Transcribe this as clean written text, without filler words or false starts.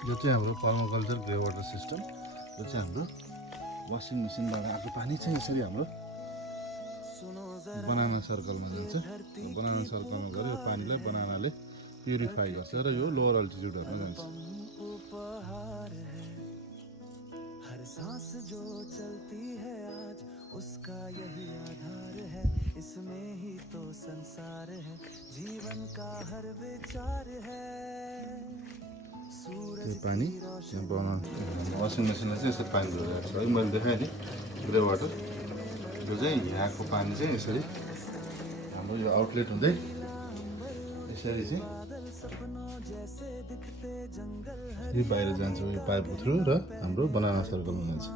यो चाहिँ हाम्रो पर्माकल्चर ग्रे वाटर सिस्टम। यो चाहिँ हाम्रो वासिङ मेसिनबाट आएको पानी चाहिँ यसरी हाम्रो बनाना सर्कलमा जान्छ। बनाना सर्कलमा गएर यो पानीलाई बनानाले प्युरिफाई गर्छ र यो लोवर अल्टिट्युडहरूमा जान्छ। हर सांस जो चलती है आज उसका यही आधार है, इसमें ही तो संसार है, जीवन का हर विचार है। यो पानी वासिङ मेसिनले चाहिँ यसरी पानी धोइरहेको छ है। मैले देखाएँ नि ग्रे वाटर, यो चाहिँ यहाँको पानी चाहिँ यसरी हाम्रो यो आउटलेट हुँदै यसरी चाहिँ यो बाहिर जान्छ, यो पाइपको थ्रु र हाम्रो बनाना सर्कलमा जान्छ।